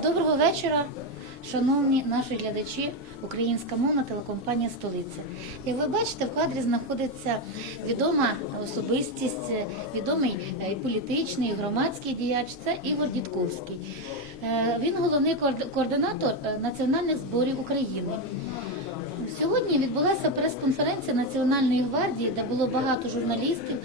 Доброго вечора, шановні наші глядачі, українська мовна телекомпанія Столиця. Як ви бачите, в кадрі знаходиться відома особистість, відомий е, політичний, і громадський діяч. Це Ігор Дідковський. Е, Він головний координатор е, національних зборів України. Сьогодні відбулася прес-конференція Національної гвардії, де було багато журналістів,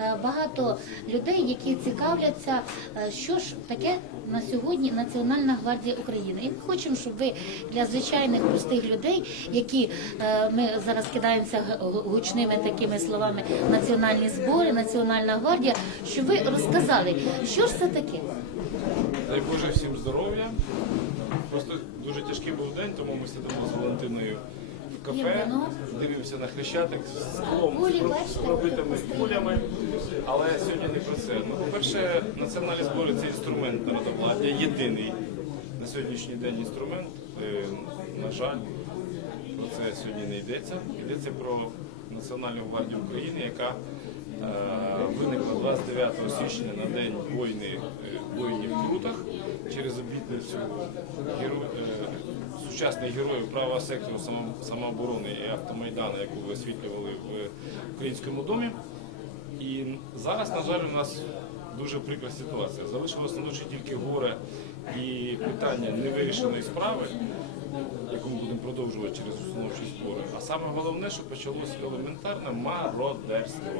е, багато людей, які цікавляться, е, що ж таке на сьогодні Національна гвардія України. І ми хочемо, щоб ви для звичайних простих людей, які е, ми зараз кидаємося гучними такими словами національні збори, Національна гвардія, щоб ви розказали, що ж це таке. Дай Боже всім здоров'я. Просто дуже тяжкий був день, тому ми сидимо з Валентиною кафе, Євгено. дивимося на хрещатик з склом, з пробитими кулями. Але сьогодні не про це. Ну, по-перше, національні збори це інструмент народовладдя, єдиний на сьогоднішній день інструмент. Е, На жаль, про це сьогодні не йдеться. Йдеться про Національну гвардію України, яка е, виникла 29 січня на день воїни е, воїнів в Крутах через обітницю геро, е, сучасних героїв правого сектору самооборони і автомайдану, яку ви освітлювали в українському домі. І зараз, на жаль, у нас дуже прикра ситуація. Залишилось на душі тільки горе і питання невирішеної справи, яку ми будемо продовжувати через установчі спори. А саме головне, що почалось елементарне мародерство.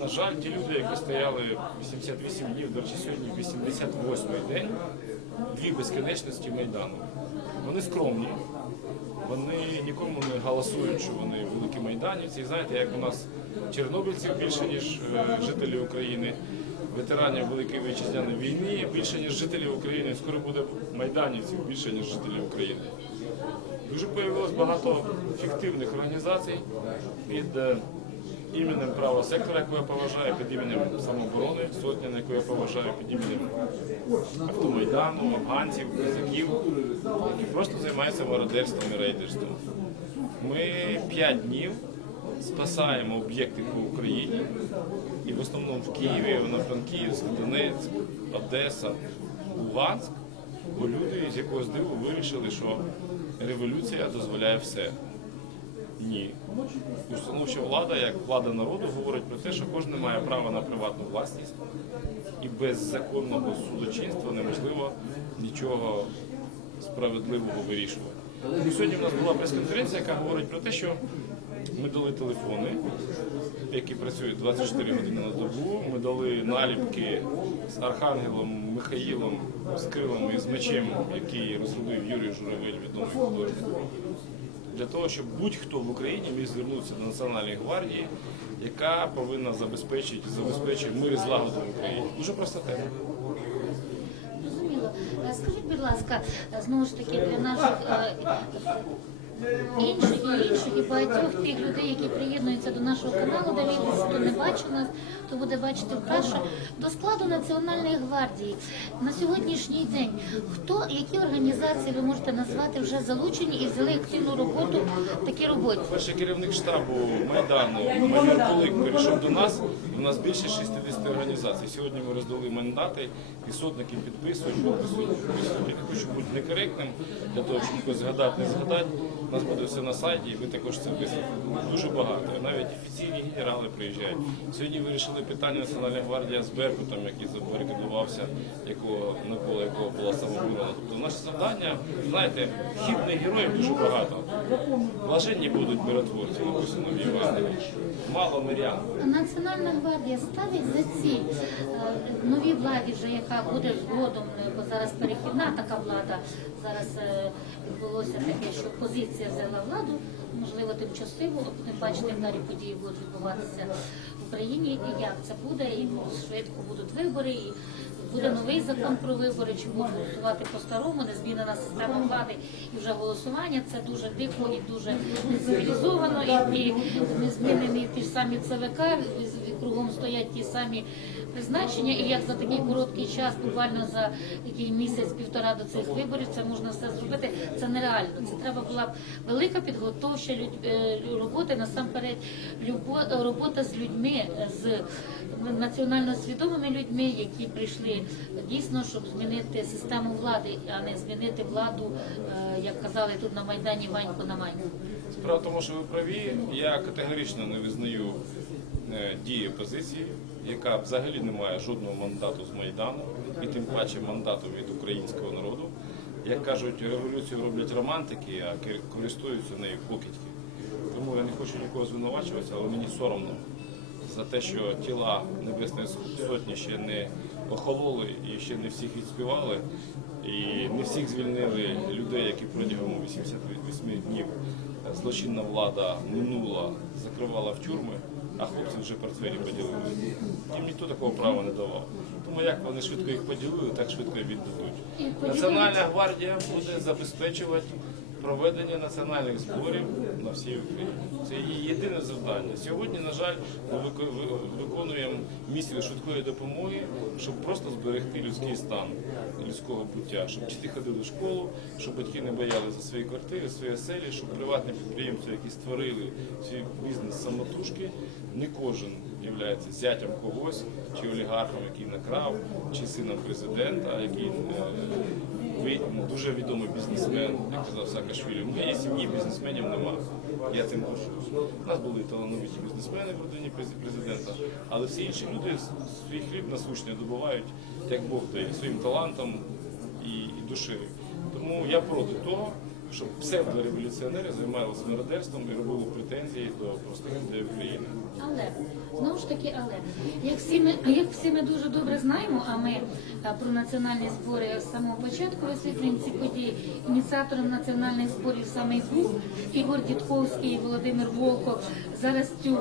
На жаль, ті люди, які стояли 88 днів, до речі, сьогодні 88-й день, дві безкінечності Майдану. Вони скромні, вони нікому не голосують, що вони великі майданівці. І знаєте, як у нас чорнобильців більше, ніж е, жителів України, ветеранів Великої Вітчизняної війни більше, ніж жителів України. Скоро буде майданівців більше, ніж жителів України. Дуже появилось багато фіктивних організацій під е, іменем правого сектора, яку я поважаю, під іменем самооборони Сотня, яку я поважаю, під іменем автомайдану, афганців, козаків, які просто займаються мародерством і рейдерством. Ми п'ять днів спасаємо об'єкти по Україні, і в основному в Києві, Івано-Франківськ, Донецьк, Одеса, Луганськ, бо люди з якогось диву вирішили, що революція дозволяє все. Ні. Установча влада, як влада народу, говорить про те, що кожен має право на приватну власність, і без законного судочинства неможливо нічого справедливого вирішувати. І сьогодні в нас була прес-конференція, яка говорить про те, що ми дали телефони, які працюють 24 години на добу. Ми дали наліпки з Архангелом Михаїлом, з крилами і з мечем, який розробив Юрій Журавель, відомий художник для того, щоб будь-хто в Україні міг звернутися до Національної гвардії, яка повинна забезпечити забезпечити мир і злагоду в Україні. Дуже проста тема. Е, Скажіть, будь ласка, е, знову ж таки для наших е, інших і інших і багатьох тих людей, які приєднуються до нашого каналу, дивіться, хто не бачив нас, то буде бачити вперше до складу Національної гвардії на сьогоднішній день. Хто, які організації ви можете назвати вже залучені і взяли активну роботу в такій роботі? Перший керівник штабу Майдану майор Кулик перейшов до нас. У нас більше 60 організацій. Сьогодні ми роздали мандати, і сотники підписують, підписують, підписують. Я не хочу бути некоректним для того, щоб когось згадати, не згадати. У нас буде все на сайті, і ви також це висвітлите. Дуже багато. Навіть офіційні генерали приїжджають. Сьогодні вирішили питання Національної гвардії з Беркутом, який забарикадувався, якого навколо якого була самооборона. Тобто наше завдання, знаєте, хідних героїв дуже багато. Блаженні будуть миротворці, написано в Євангелії. Мало мирян. Національна гвардія ставить за ціль е, новій владі, вже яка буде згодом, бо зараз перехідна така влада. Зараз е, відбулося таке, що опозиція взяла владу, можливо, тимчасово. Будемо бачити, як далі події будуть відбуватися в Україні. І як це буде, і швидко будуть вибори. І Буде новий закон про вибори, чи будуть голосувати по-старому, не змінена система влади і вже голосування. Це дуже дико і дуже нецивілізовано, і, і не змінені ті ж самі ЦВК, кругом стоять ті самі призначення, і як за такий короткий час, буквально за який місяць-півтора до цих виборів, це можна все зробити. Це нереально. Це треба була б велика підготовча е, робота, насамперед робота з людьми, з національно свідомими людьми, які прийшли дійсно, щоб змінити систему влади, а не змінити владу, е, як казали тут на майдані Ванько на Ваньку. Справа в тому, що ви праві, я категорично не визнаю е, дії опозиції, яка взагалі не має жодного мандату з Майдану, і тим паче мандату від українського народу. Як кажуть, революцію роблять романтики, а користуються нею покидьки. Тому я не хочу нікого звинувачувати, але мені соромно за те, що тіла Небесної Сотні ще не охололи і ще не всіх відспівали, і не всіх звільнили людей, які протягом 88 днів злочинна влада минула, закривала в тюрми, а хлопці вже портфелі поділили. Їм ніхто такого права не давав. Тому як вони швидко їх поділили, так швидко і віддадуть. Національна гвардія буде забезпечувати проведення національних зборів на всій Україні. Це її єдине завдання. Сьогодні, на жаль, ми вико- виконуємо місію швидкої допомоги, щоб просто зберегти людський стан людського буття, щоб діти ходили в школу, щоб батьки не боялися за свої квартири, свої оселі, щоб приватні підприємці, які створили свій бізнес самотужки, не кожен є зятям когось, чи олігархом, який накрав, чи сином президента, який е, ви дуже відомий бізнесмен, як казав Саакашвілі. В моїй сім'ї бізнесменів нема. Я цим горжусь. У нас були талановиті бізнесмени в родині президента, але всі інші люди свій хліб насущний добувають, як Бог дає, своїм талантом і душею. Тому я проти того, щоб псевдореволюціонери займалися мародерством і робили претензії до простих людей України. Але знову ж таки, але як всі ми як всі ми дуже добре знаємо, а ми а, про національні збори з самого початку висвітлюємо ці події. Ініціатором національних зборів саме був Ігор Дідковський Володимир Волков. Зараз цю,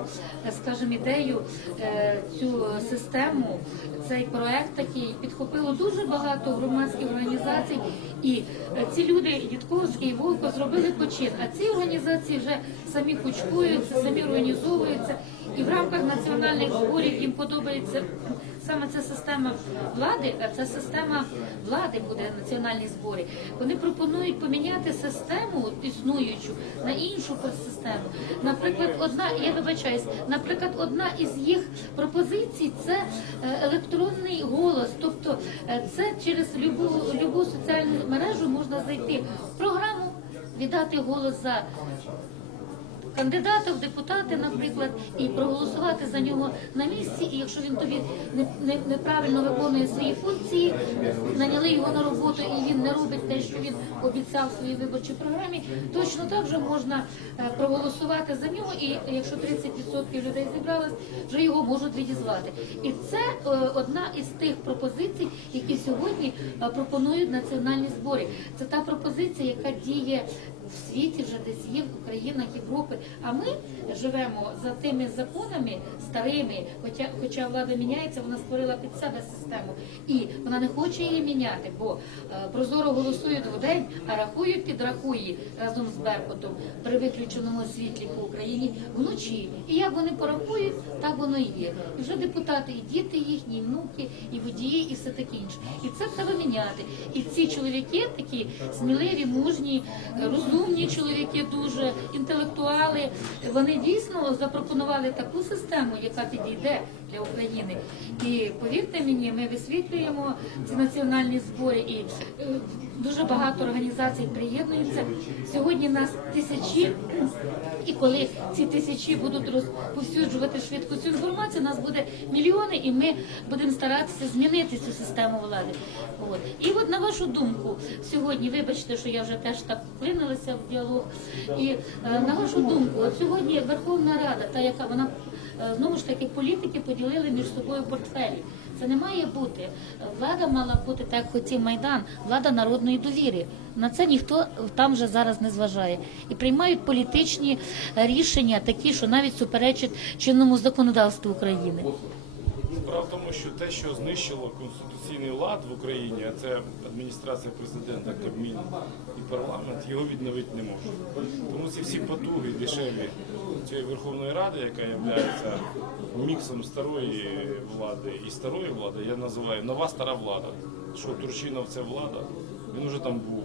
е, скажімо, ідею, е, цю систему, цей проект такий підхопило дуже багато громадських організацій. І е, ці люди, Дідковський і вовко зробили почин. А ці організації вже самі кучкуються, самі організовуються. І в рамках національних зборів їм подобається саме ця система влади, а ця система влади буде національні збори. Вони пропонують поміняти систему існуючу на іншу систему. Наприклад, одна, я вибачаюсь, наприклад, одна із їх пропозицій це е, електронний голос. Тобто е, це через любу, любу соціальну мережу можна зайти в програму, віддати голос за кандидата в депутати, наприклад, і проголосувати за нього на місці. І якщо він тобі не, не- неправильно виконує свої функції, наняли його на роботу, і він не робить те, що він обіцяв в своїй виборчій програмі, точно так же можна е, проголосувати за нього. І якщо 30% людей зібралось, вже його можуть відізвати. І це е, одна із тих пропозицій, які сьогодні е, пропонують національні збори. Це та пропозиція, яка діє в світі вже десь є в країнах Європи. А ми живемо за тими законами старими, хоча, хоча влада міняється, вона створила під себе систему. І вона не хоче її міняти, бо е, прозоро голосують вдень, а рахують підрахує разом з Беркутом при виключеному світлі по Україні вночі. І як вони порахують, так воно і є. І вже депутати, і діти їхні, і внуки, і водії, і все таке інше. І це треба міняти. І ці чоловіки такі сміливі, мужні, розумні чоловіки, дуже інтелектуали. Вони дійсно запропонували таку систему, яка підійде для України. І повірте мені, ми висвітлюємо ці національні збори, і е, дуже багато організацій приєднуються. Сьогодні нас тисячі, і коли ці тисячі будуть розповсюджувати швидко цю інформацію, нас буде мільйони, і ми будемо старатися змінити цю систему влади. От. І от на вашу думку, сьогодні, вибачте, що я вже теж так вклинилася в діалог. І е, на вашу думку, от сьогодні Верховна Рада, та яка вона знову ж таки політики поділили між собою портфелі. Це не має бути. Влада мала бути так, як хотів майдан, влада народної довіри. На це ніхто там вже зараз не зважає і приймають політичні е, рішення, такі, що навіть суперечать чинному законодавству України. Справа в тому, що те, що знищило конституційний лад в Україні, а це адміністрація президента, Кабмін і парламент, його відновити не може. Тому ці всі потуги дешеві цієї Верховної Ради, яка є міксом старої влади і старої влади, я називаю нова стара влада. Що Турчинов це влада, він вже там був.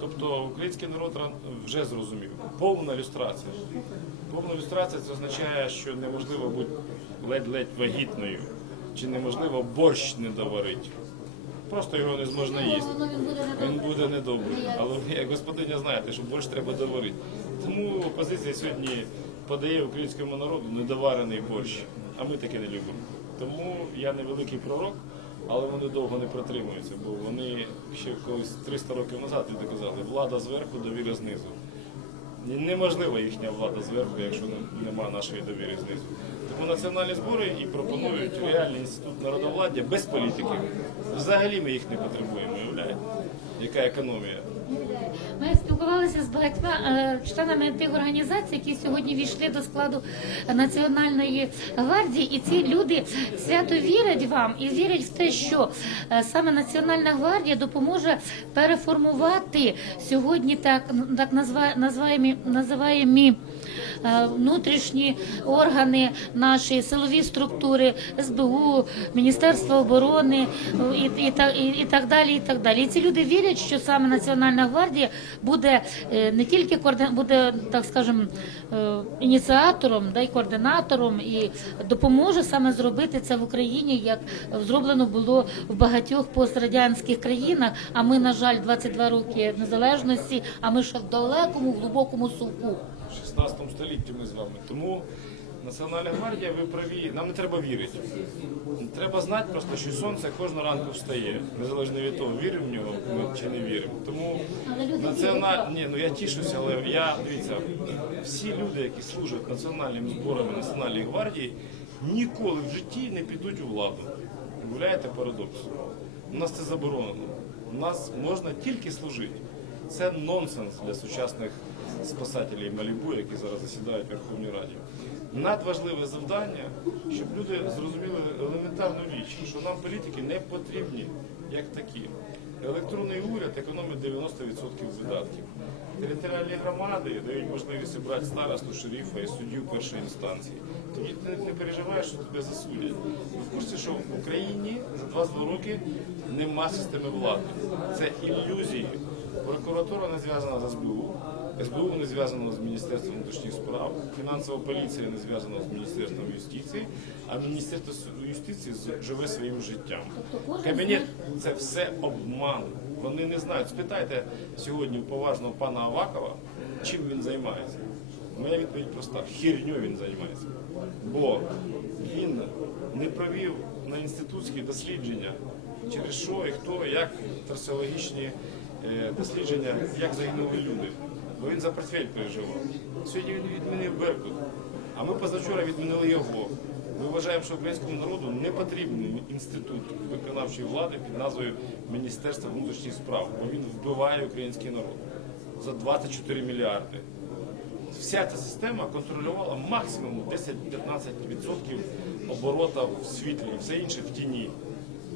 Тобто український народ вже зрозумів. Повна люстрація. Повна люстрація це означає, що неможливо бути ледь-ледь вагітною, чи неможливо борщ не доварити. Просто його не зможна їсти. Він буде недобрий. Але ви, як господиня, знаєте, що борщ треба доварити. Тому опозиція сьогодні подає українському народу недоварений борщ, а ми таке не любимо. Тому я не великий пророк, але вони довго не протримуються, бо вони ще колись 300 років назад люди казали, влада зверху, довіра знизу. Неможлива їхня влада зверху, якщо не- нема нашої довіри знизу. Тому національні збори і пропонують реальний інститут народовладдя без політиків. Взагалі ми їх не потребуємо, уявляєте? Яка економія? Ми спілкувалися з багатьма е, членами тих організацій, які сьогодні війшли до складу Національної гвардії, і ці люди свято вірять вам і вірять в те, що е, саме Національна гвардія допоможе переформувати сьогодні так, так назва- називаємі е, внутрішні органи наші, силові структури, СБУ, Міністерство оборони е, і, і, і, і так далі. І так далі. І ці люди вірять, що саме Національна гвардія буде е, не тільки буде, так скажем, е, ініціатором, да й координатором і допоможе саме зробити це в Україні, як зроблено було в багатьох пострадянських країнах. А ми, на жаль, 22 роки незалежності, а ми ще в далекому, глибокому сувку. В 16 столітті ми з вами. Тому Національна гвардія, ви праві, нам не треба вірити. Треба знати просто, що сонце кожного ранку встає, незалежно від того, віримо в нього ми чи не віримо. Тому національ... Ні, ну я тішуся, але я дивіться, всі люди, які служать національним зборам і Національній гвардії, ніколи в житті не підуть у владу. Уявляєте парадокс? У нас це заборонено. У нас можна тільки служити. Це нонсенс для сучасних спасателів Малібу, які зараз засідають в Верховній Раді. Надважливе завдання, щоб люди зрозуміли елементарну річ, що нам політики не потрібні як такі. Електронний уряд економить 90% видатків. Територіальні громади дають можливість обрати старосту, шерифа і суддю першої інстанції. Тоді ти не переживаєш, що тебе засудять. Ви в курсі, що в Україні за 22 роки нема системи влади. Це ілюзії. Прокуратура не зв'язана з СБУ, СБУ не зв'язано з Міністерством внутрішніх справ, фінансова поліція не зв'язана з Міністерством юстиції, а Міністерство юстиції живе своїм життям. Кабінет це все обман. Вони не знають. Спитайте сьогодні поважного пана Авакова, чим він займається. Моя відповідь проста: хірню він займається. Бо він не провів на інститутські дослідження, через що і хто, як трасологічні е, дослідження, як загинули люди. Бо він за портфель переживав. Сьогодні він відмінив Беркут, а ми позавчора відмінили його. Ми вважаємо, що українському народу не потрібен інститут виконавчої влади під назвою Міністерство внутрішніх справ, бо він вбиває український народ за 24 мільярди. Вся ця система контролювала максимум 10-15% оборота в світлі, все інше в тіні.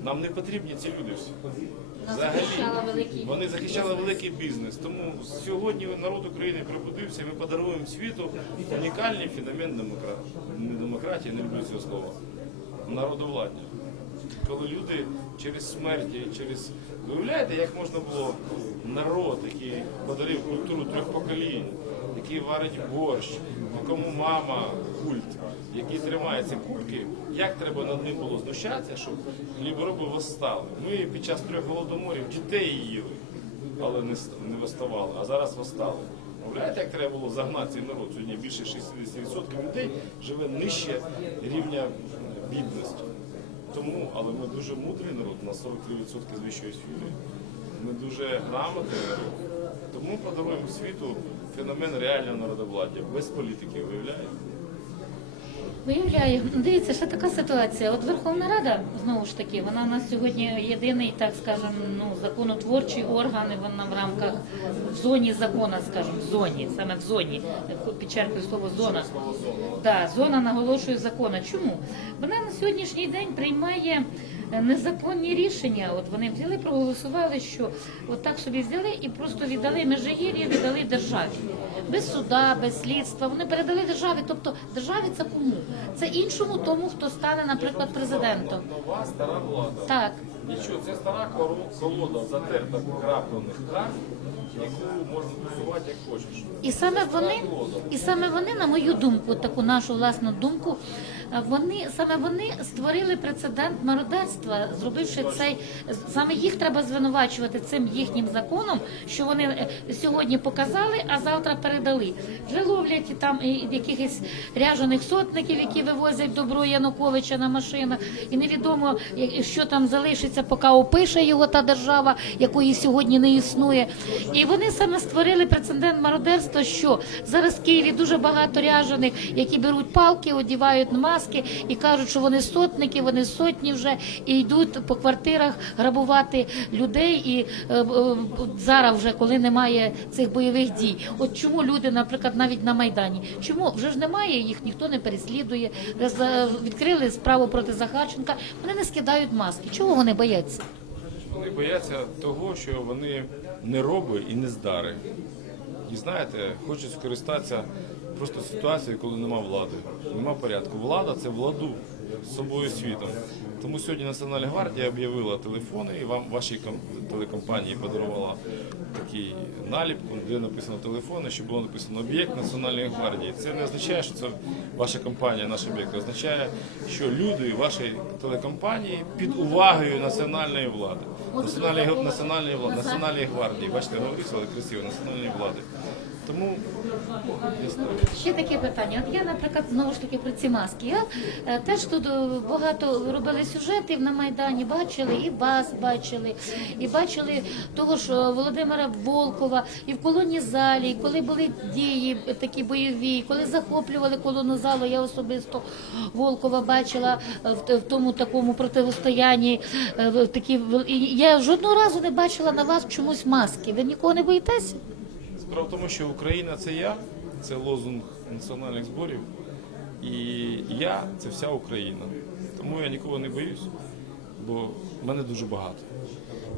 Нам не потрібні ці люди всі. великий Вони захищали великий бізнес. Тому сьогодні народ України пробудився. Ми подаруємо світу унікальний феномен демократії. Не демократії, не люблю цього слова. Народовладдя. Коли люди через смерті, через. Ви уявляєте, як можна було народ, який подарив культуру трьох поколінь, який варить борщ, якому мама культ, який тримає ці кубки, як треба над ним було знущатися, щоб хлібороби восстали. Ми під час трьох голодоморів дітей їли, але не, не восставали, а зараз восстали. Уявляєте, як треба було загнати цей народ? Сьогодні більше 60% людей живе нижче рівня бідності. Тому, але ми дуже мудрий народ, у нас 43% з вищої освіти. Ми дуже грамотний народ. Тому подаруємо світу феномен реального народовладдя, без політики, виявляєте? Виявляю, дивіться, ще така ситуація. От Верховна Рада, знову ж таки, вона у нас сьогодні єдиний, так скажемо, ну, законотворчий орган, і вона в рамках в зоні закона, скажімо, в зоні, саме в зоні, підчеркую слово зона. Да, зона наголошує закона. Чому? Вона на сьогоднішній день приймає незаконні рішення. От вони взяли, проголосували, що от так собі взяли і просто віддали межигір'я, віддали державі. Без суда, без слідства. Вони передали державі. Тобто державі це кому? Це іншому тому, хто стане, наприклад, президентом. Нова стара влада. Так. Нічого, це стара колода затерта краплених карт, І саме вони, і саме вони, на мою думку, таку нашу власну думку, е, вони саме вони створили прецедент мародерства, зробивши цей саме їх треба звинувачувати цим їхнім законом, що вони е, сьогодні показали, а завтра передали. Вже ловлять там якихось ряжених сотників, які вивозять добро Януковича на машинах, і невідомо, що там залишиться, поки опише його та держава, якої сьогодні не існує. І вони саме створили прецедент мародерства, що зараз в Києві дуже багато ряжених, які беруть палки, одівають маски і кажуть, що вони сотники, вони сотні вже і йдуть по квартирах грабувати людей. І е, е, зараз, вже коли немає цих бойових дій, от чому люди, наприклад, навіть на майдані, чому вже ж немає їх, ніхто не переслідує. Е, Відкрили справу проти Захарченка. Вони не скидають маски. Чого вони бояться? Вони бояться того, що вони не роби і не здари. І знаєте, хочуть скористатися просто ситуацією, коли нема влади, нема порядку. Влада це владу з собою світом. Тому сьогодні Національна гвардія об'явила телефони і вам вашій телекомпанії подарувала такий наліпку, де написано телефони, що було написано об'єкт Національної гвардії. Це не означає, що це ваша компанія, наш об'єкт. Означає, що люди вашої телекомпанії під увагою національної влади, національної національної національної гвардії. Бачите, говориться але красиво національної влади. Тому. Ще таке питання. От я, наприклад, знову ж таки про ці маски. Я е, теж тут е, багато робили сюжетів на Майдані, бачили, і вас бачили, і бачили того ж е, Володимира Волкова, і в колонні залі, і коли були дії такі бойові, коли захоплювали колону залу, я особисто Волкова бачила в, в тому такому протистоянні. в такі я жодного разу не бачила на вас чомусь маски. Ви нікого не боїтеся? Справа в тому, що Україна це я, це лозунг національних зборів. І я це вся Україна. Тому я нікого не боюсь, бо мене дуже багато.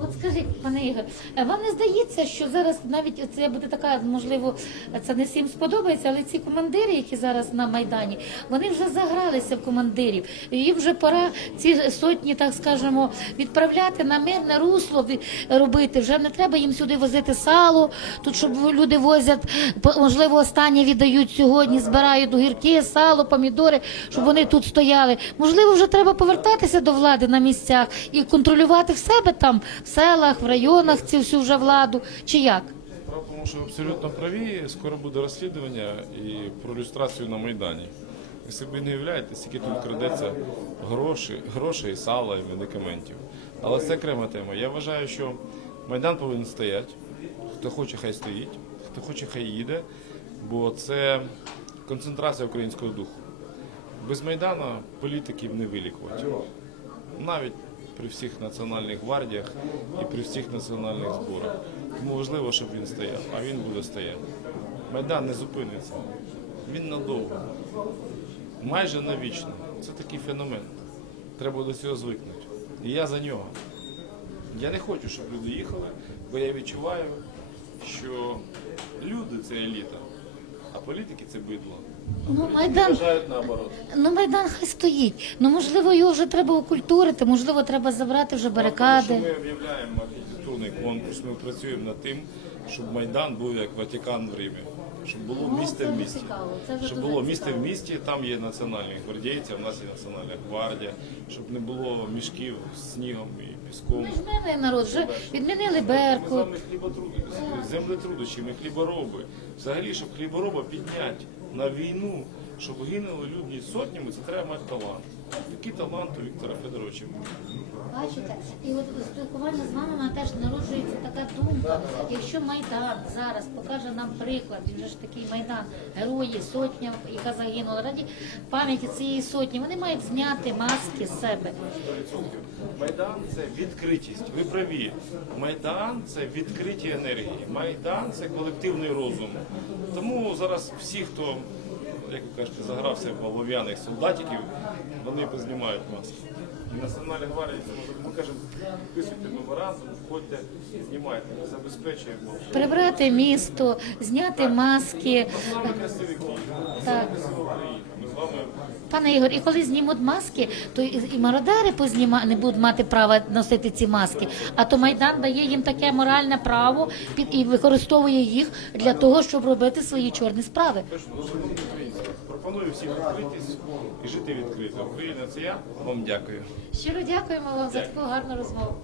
От скажіть, пане Ігор, е, вам не здається, що зараз навіть це буде така, можливо, це не всім сподобається, але ці командири, які зараз на майдані, вони вже загралися в командирів. Їм вже пора ці сотні, так скажемо, відправляти на мирне русло робити. Вже не треба їм сюди возити сало. Тут щоб люди возять, можливо, останнє віддають сьогодні, збирають огірки, сало, помідори, щоб вони тут стояли. Можливо, вже треба повертатися до влади на місцях і контролювати в себе там, селах, в районах цю всю вже владу. Чи як? Справа в тому, що ви абсолютно праві, скоро буде розслідування і про люстрацію на Майдані. Ви собі не уявляєте, скільки тут крадеться гроші, грошей, сала і медикаментів. Але це окрема тема. Я вважаю, що Майдан повинен стояти. Хто хоче, хай стоїть, хто хоче, хай їде, бо це концентрація українського духу. Без Майдана політиків не вилікувати. Навіть при всіх національних гвардіях і при всіх національних зборах. Тому важливо, щоб він стояв, а він буде стояти. Майдан не зупиниться. Він надовго, майже навічно. Це такий феномен. Треба до цього звикнути. І я за нього. Я не хочу, щоб люди їхали, бо я відчуваю, що люди це еліта, а політики це бидло. Ну, Майдан, Вважають наоборот. ну Майдан хай стоїть. Ну можливо, його вже треба окультурити, можливо, треба забрати вже барикади. Тому що ми об'являємо архітектурний конкурс, ми працюємо над тим, щоб Майдан був як Ватикан в Римі. Щоб було Ну, місце це в вже місті. цікаво, це вже Щоб дуже було місце цікаво. в місті, там є національні гвардійці, в нас є національна гвардія, щоб не було мішків з снігом і піском. Ми ж милий народ, вже відмінили Ми з Беркут. вами хліботруди, землетрудичі, ми хлібороби. Взагалі, щоб хлібороба підняти на війну, Щоб гинули люди сотнями, це треба мати талант. Який талант у Віктора Федоровича? Бачите, і от у спілкуванні з вами теж народжується така думка. Якщо Майдан зараз покаже нам приклад, він же ж такий Майдан, герої, сотня, яка загинула раді пам'яті цієї сотні, вони мають зняти маски з себе. Майдан це відкритість. Ви праві. Майдан це відкриті енергії. Майдан це колективний розум. Тому зараз всі, хто, як ви кажете, загрався в олов'яних солдатиків, вони познімають маски. І Національна гвардія, це може, ми кажемо, підписуйте меморандум, входьте, знімайте, ми забезпечуємо. Прибрати місто, зняти маски. Красивий Так. Ми з вами Пане Ігор, і коли знімуть маски, то і і мародери позніма не будуть мати права носити ці маски. А то Майдан дає їм таке моральне право під і використовує їх для того, щоб робити свої чорні справи. Пропоную всім відкритись і жити відкрито. Україна це я. Вам дякую. Щиро дякуємо вам за таку гарну розмову.